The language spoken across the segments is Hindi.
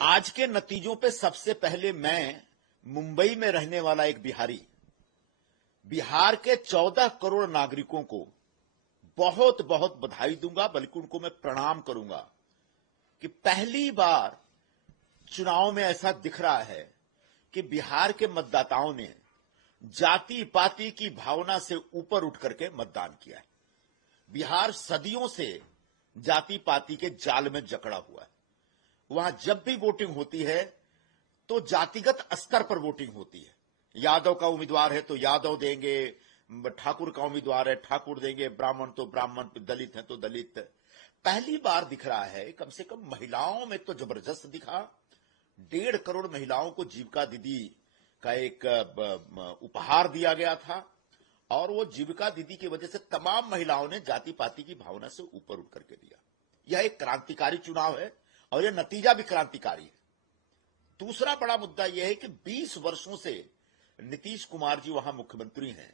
आज के नतीजों पे सबसे पहले मैं मुंबई में रहने वाला एक बिहारी, बिहार के 14 करोड़ नागरिकों को बहुत बहुत बधाई दूंगा, बल्कि उनको मैं प्रणाम करूंगा कि पहली बार चुनाव में ऐसा दिख रहा है कि बिहार के मतदाताओं ने जाति पाति की भावना से ऊपर उठ करके मतदान किया है। बिहार सदियों से जाति पाति के जाल में जकड़ा हुआ है। वहां जब भी वोटिंग होती है तो जातिगत स्तर पर वोटिंग होती है। यादव का उम्मीदवार है तो यादव देंगे, ठाकुर का उम्मीदवार है ठाकुर देंगे, ब्राह्मण तो ब्राह्मण, दलित है तो दलित। पहली बार दिख रहा है, कम से कम महिलाओं में तो जबरदस्त दिखा। 1.5 करोड़ महिलाओं को जीविका दीदी का एक उपहार दिया गया था और वो जीविका दीदी की वजह से तमाम महिलाओं ने जाति पाति की भावना से ऊपर उठ करके दिया। यह एक क्रांतिकारी चुनाव है और यह नतीजा भी क्रांतिकारी है। दूसरा बड़ा मुद्दा यह है कि 20 वर्षों से नीतीश कुमार जी वहां मुख्यमंत्री हैं।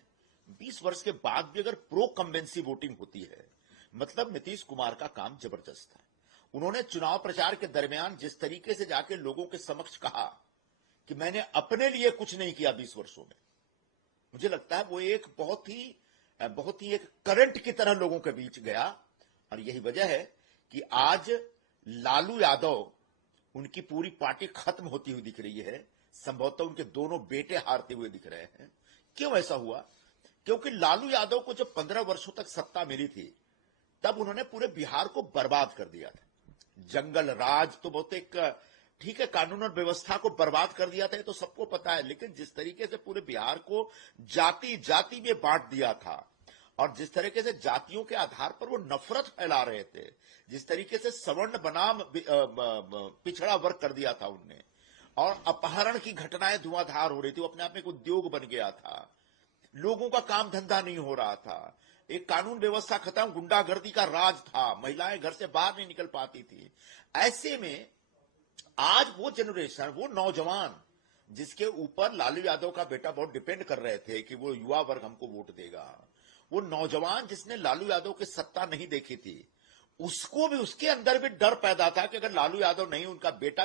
20 वर्ष के बाद भी अगर प्रो कम्बेंसी वोटिंग होती है, मतलब नीतीश कुमार का काम जबरदस्त है। उन्होंने चुनाव प्रचार के दरमियान जिस तरीके से जाके लोगों के समक्ष कहा कि मैंने अपने लिए कुछ नहीं किया 20 वर्षों में, मुझे लगता है वो एक बहुत ही एक करंट की तरह लोगों के बीच गया। और यही वजह है कि आज लालू यादव, उनकी पूरी पार्टी खत्म होती हुई दिख रही है। संभवतः उनके दोनों बेटे हारते हुए दिख रहे हैं। क्यों ऐसा हुआ? क्योंकि लालू यादव को जब 15 वर्षों तक सत्ता मिली थी, तब उन्होंने पूरे बिहार को बर्बाद कर दिया था। जंगल राज तो बहुत एक ठीक है, कानून और व्यवस्था को बर्बाद कर दिया था, ये तो सबको पता है। लेकिन जिस तरीके से पूरे बिहार को जाति जाति में बांट दिया था और जिस तरीके से जातियों के आधार पर वो नफरत फैला रहे थे, जिस तरीके से सवर्ण बनाम पिछड़ा वर्ग कर दिया था उनने, और अपहरण की घटनाएं धुआंधार हो रही थी, वो अपने आप में एक उद्योग बन गया था। लोगों का काम धंधा नहीं हो रहा था, एक कानून व्यवस्था खत्म, गुंडागर्दी का राज था, महिलाएं घर से बाहर नहीं निकल पाती थी। ऐसे में आज वो जनरेशन, वो नौजवान जिसके ऊपर लालू यादव का बेटा बहुत डिपेंड कर रहे थे कि वो युवा वर्ग हमको वोट देगा, वो नौजवान जिसने लालू यादव की सत्ता नहीं देखी थी, उसको भी, उसके अंदर भी डर पैदा था कि अगर लालू यादव नहीं, उनका बेटा